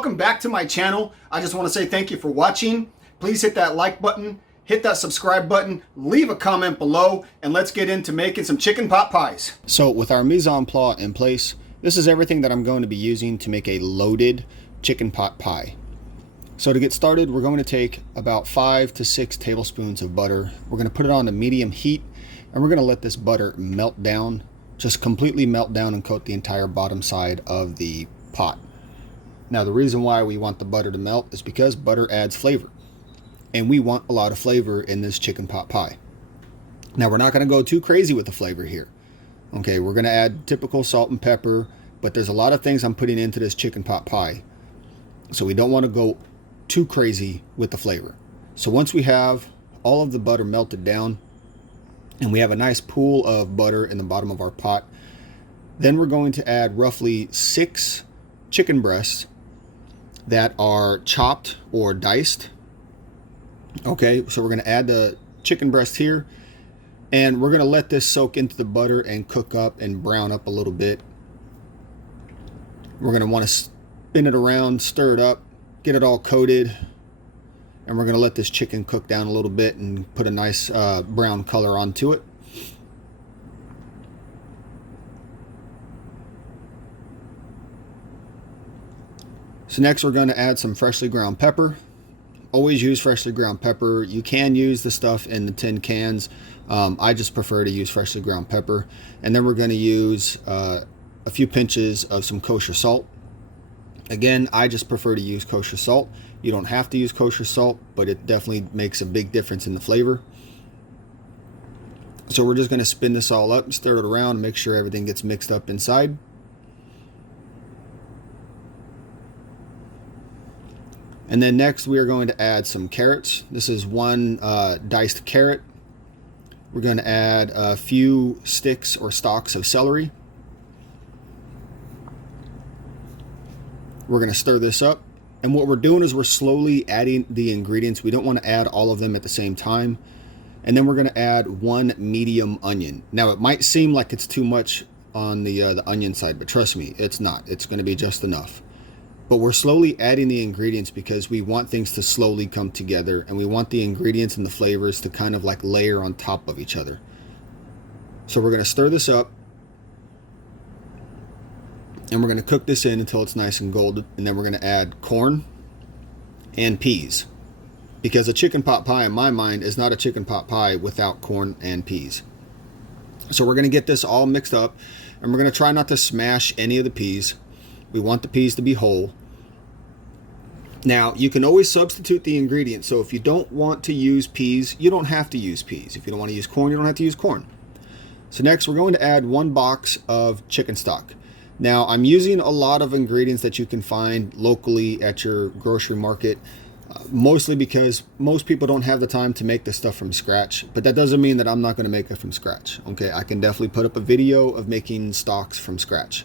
welcome back to my channel. I just want to say thank you for watching. Please hit that like button, hit that subscribe button, leave a comment below, and let's get into making some chicken pot pies. So with our mise en place in place, this is everything that I'm going to be using to make a loaded chicken pot pie. So to get started, we're going to take about 5 to 6 tablespoons of butter. We're going to put it on a medium heat, and we're going to let this butter melt down, just completely melt down and coat the entire bottom side of the pot. Now the reason why we want the butter to melt is because butter adds flavor, and we want a lot of flavor in this chicken pot pie. Now we're not going to go too crazy with the flavor here. Okay, we're going to add typical salt and pepper, but there's a lot of things I'm putting into this chicken pot pie, so we don't want to go too crazy with the flavor. So once we have all of the butter melted down and we have a nice pool of butter in the bottom of our pot, then we're going to add roughly 6 chicken breasts that are chopped or diced. Okay, so we're going to add the chicken breast here, and we're going to let this soak into the butter and cook up and brown up a little bit. We're going to want to spin it around, stir it up, get it all coated, and we're going to let this chicken cook down a little bit and put a nice brown color onto it. So next we're going to add some freshly ground pepper. Always use freshly ground pepper. You can use the stuff in the tin cans. I just prefer to use freshly ground pepper. And then we're going to use a few pinches of some kosher salt. Again, I just prefer to use kosher salt. You don't have to use kosher salt, but it definitely makes a big difference in the flavor. So we're just going to spin this all up, stir it around, and make sure everything gets mixed up inside. And then next we are going to add some carrots. This is one diced carrot. We're going to add a few sticks or stalks of celery. We're going to stir this up. And what we're doing is we're slowly adding the ingredients. We don't want to add all of them at the same time. And then we're going to add 1 medium onion. Now it might seem like it's too much on the onion side, but trust me, it's not. It's going to be just enough. But we're slowly adding the ingredients because we want things to slowly come together, and we want the ingredients and the flavors to kind of like layer on top of each other. So we're going to stir this up, and we're going to cook this in until it's nice and golden, and then we're going to add corn and peas, because a chicken pot pie in my mind is not a chicken pot pie without corn and peas. So we're going to get this all mixed up, and we're going to try not to smash any of the peas. We want the peas to be whole. Now, you can always substitute the ingredients. So if you don't want to use peas, you don't have to use peas. If you don't want to use corn, you don't have to use corn. So next, we're going to add 1 box of chicken stock. Now, I'm using a lot of ingredients that you can find locally at your grocery market, mostly because most people don't have the time to make this stuff from scratch. But that doesn't mean that I'm not going to make it from scratch. Okay, I can definitely put up a video of making stocks from scratch.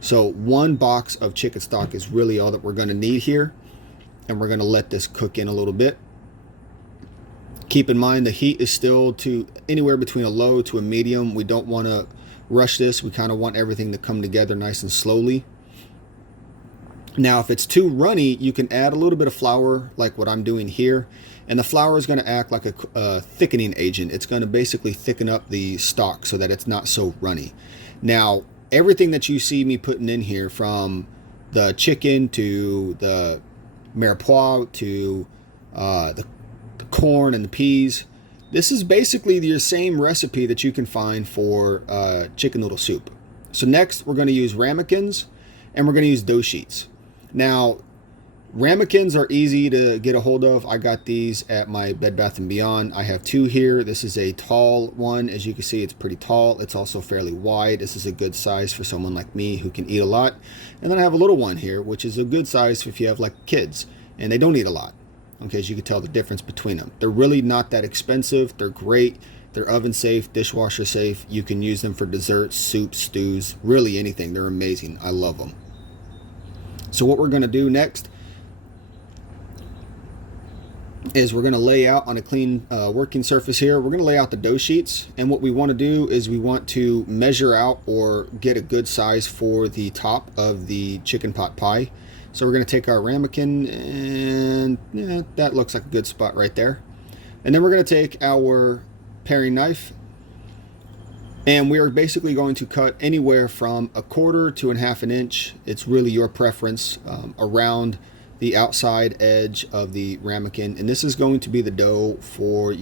So 1 box of chicken stock is really all that we're going to need here. And we're going to let this cook in a little bit. Keep in mind the heat is still to anywhere between a low to a medium. We don't want to rush this. We kind of want everything to come together nice and slowly. Now if it's too runny, you can add a little bit of flour like what I'm doing here. And the flour is going to act like a thickening agent. It's going to basically thicken up the stock so that it's not so runny. Now everything that you see me putting in here, from the chicken to the mirepoix to the corn and the peas, this is basically the same recipe that you can find for chicken noodle soup. So next we're going to use ramekins, and we're going to use dough sheets. Now ramekins are easy to get a hold of. I got these at my Bed Bath & Beyond. I have 2 here. This is a tall one. As you can see, it's pretty tall. It's also fairly wide. This is a good size for someone like me who can eat a lot. And then I have a little one here, which is a good size if you have like kids and they don't eat a lot. Okay, as you can tell the difference between them. They're really not that expensive. They're great. They're oven safe, dishwasher safe. You can use them for desserts, soups, stews, really anything. They're amazing. I love them. So what we're going to do next is we're going to lay out on a clean working surface here. We're going to lay out the dough sheets, and what we want to do is we want to measure out or get a good size for the top of the chicken pot pie. So we're going to take our ramekin, and yeah, that looks like a good spot right there. And then we're going to take our paring knife, and we are basically going to cut anywhere from 1/4 to 1/2 inch. It's really your preference, around the outside edge of the ramekin. And this is going to be the dough for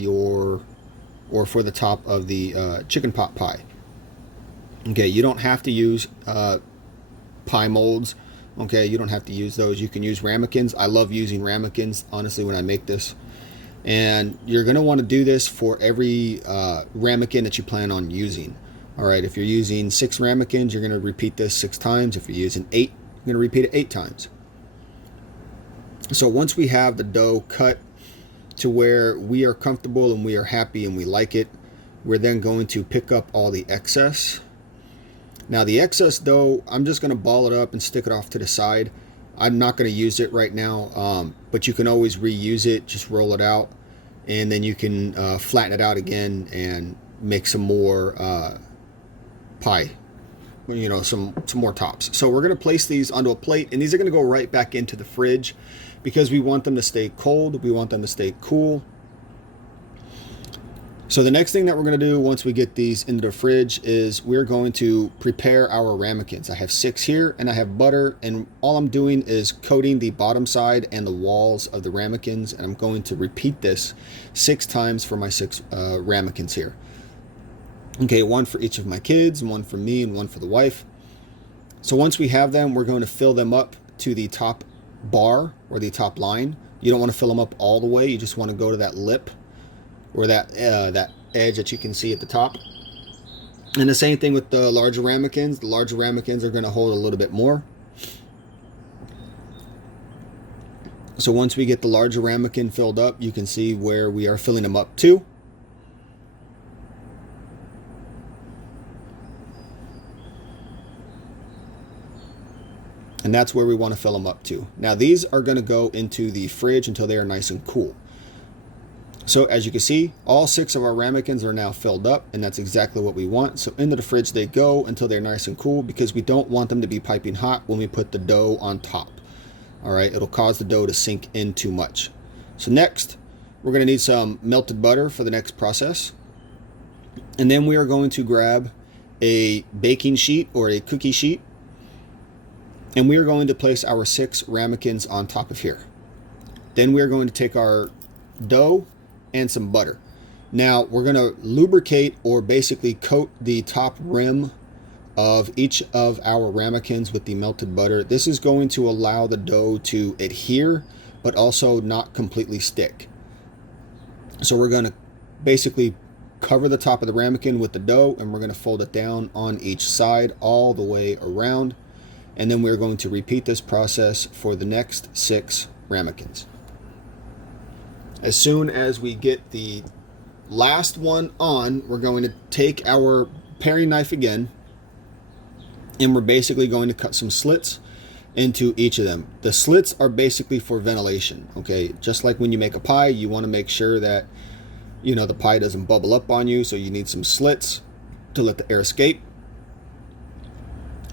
for the top of the chicken pot pie. Okay, you don't have to use pie molds. Okay, you don't have to use those. You can use ramekins. I love using ramekins, honestly, when I make this. And you're going to want to do this for every ramekin that you plan on using. All right, if you're using 6 ramekins, you're going to repeat this 6 times. If you're using 8, you're going to repeat it 8 times. So once we have the dough cut to where we are comfortable and we are happy and we like it, we're then going to pick up all the excess. Now the excess dough, I'm just going to ball it up and stick it off to the side. I'm not going to use it right now, but you can always reuse it. Just roll it out, and then you can flatten it out again and make some more pie, you know, some more tops. So we're going to place these onto a plate, and these are going to go right back into the fridge because we want them to stay cold. We want them to stay cool. So the next thing that we're going to do once we get these into the fridge is we're going to prepare our ramekins. I have 6 here, and I have butter, and all I'm doing is coating the bottom side and the walls of the ramekins, and I'm going to repeat this 6 times for my 6 ramekins here. Okay, 1 for each of my kids, 1 for me, and 1 for the wife. So once we have them, we're going to fill them up to the top bar or the top line. You don't want to fill them up all the way. You just want to go to that lip, or that edge that you can see at the top. And the same thing with the larger ramekins. The larger ramekins are going to hold a little bit more. So once we get the larger ramekin filled up, you can see where we are filling them up to. And that's where we want to fill them up to. Now these are going to go into the fridge until they are nice and cool. So as you can see, all 6 of our ramekins are now filled up, and that's exactly what we want. So into the fridge they go until they're nice and cool, because we don't want them to be piping hot when we put the dough on top. All right, it'll cause the dough to sink in too much. So next, we're going to need some melted butter for the next process. And then we are going to grab a baking sheet or a cookie sheet, and we are going to place our 6 ramekins on top of here. Then we are going to take our dough and some butter. Now we're going to lubricate, or basically coat, the top rim of each of our ramekins with the melted butter. This is going to allow the dough to adhere, but also not completely stick. So we're going to basically cover the top of the ramekin with the dough, and we're going to fold it down on each side all the way around. And then we're going to repeat this process for the next 6 ramekins. As soon as we get the last one on, we're going to take our paring knife again, and we're basically going to cut some slits into each of them. The slits are basically for ventilation, okay? Just like when you make a pie, you want to make sure that, you know, the pie doesn't bubble up on you, so you need some slits to let the air escape.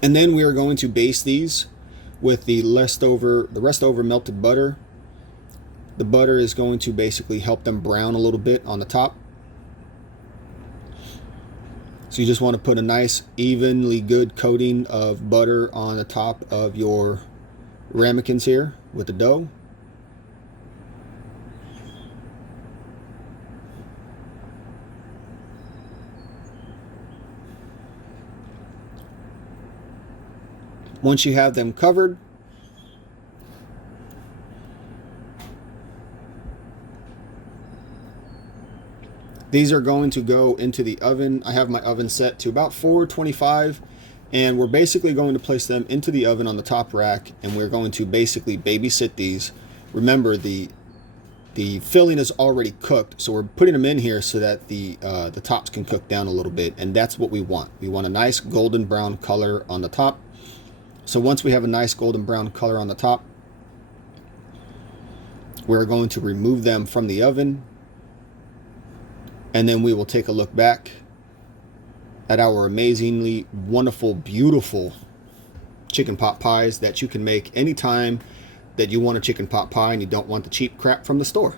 And then we are going to baste these with the rest over melted butter. The butter is going to basically help them brown a little bit on the top. So you just want to put a nice evenly good coating of butter on the top of your ramekins here with the dough. Once you have them covered, these are going to go into the oven. I have my oven set to about 425, and we're basically going to place them into the oven on the top rack, and we're going to basically babysit these. Remember, the filling is already cooked, so we're putting them in here so that the tops can cook down a little bit, and that's what we want. We want a nice golden brown color on the top. So once we have a nice golden brown color on the top, we're going to remove them from the oven, and then we will take a look back at our amazingly wonderful, beautiful chicken pot pies that you can make anytime that you want a chicken pot pie and you don't want the cheap crap from the store.